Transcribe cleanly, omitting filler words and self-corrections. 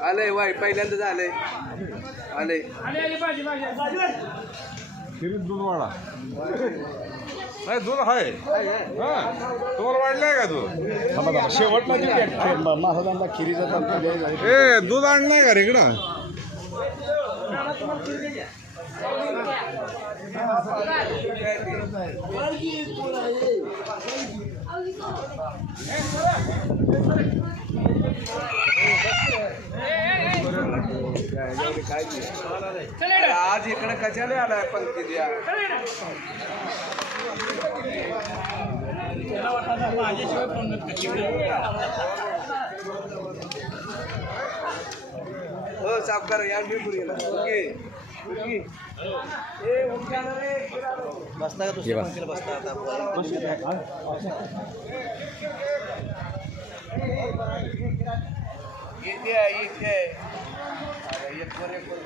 आलंय वाय पहिल्यांदा झालंय आलंय दूधवाडा नाही दूध आहे हा तुम्हाला वाढलंय का दूध शेवटला महाराजांना खिरीचा ए दूध आणलंय का रे इकडं आज इकडे कशाला आलाय पंक्ती द्या हो सावकार या गेला ओके बसता का दुसऱ्या पंक्तीला बसता आता इथे इथे एक वर एक वर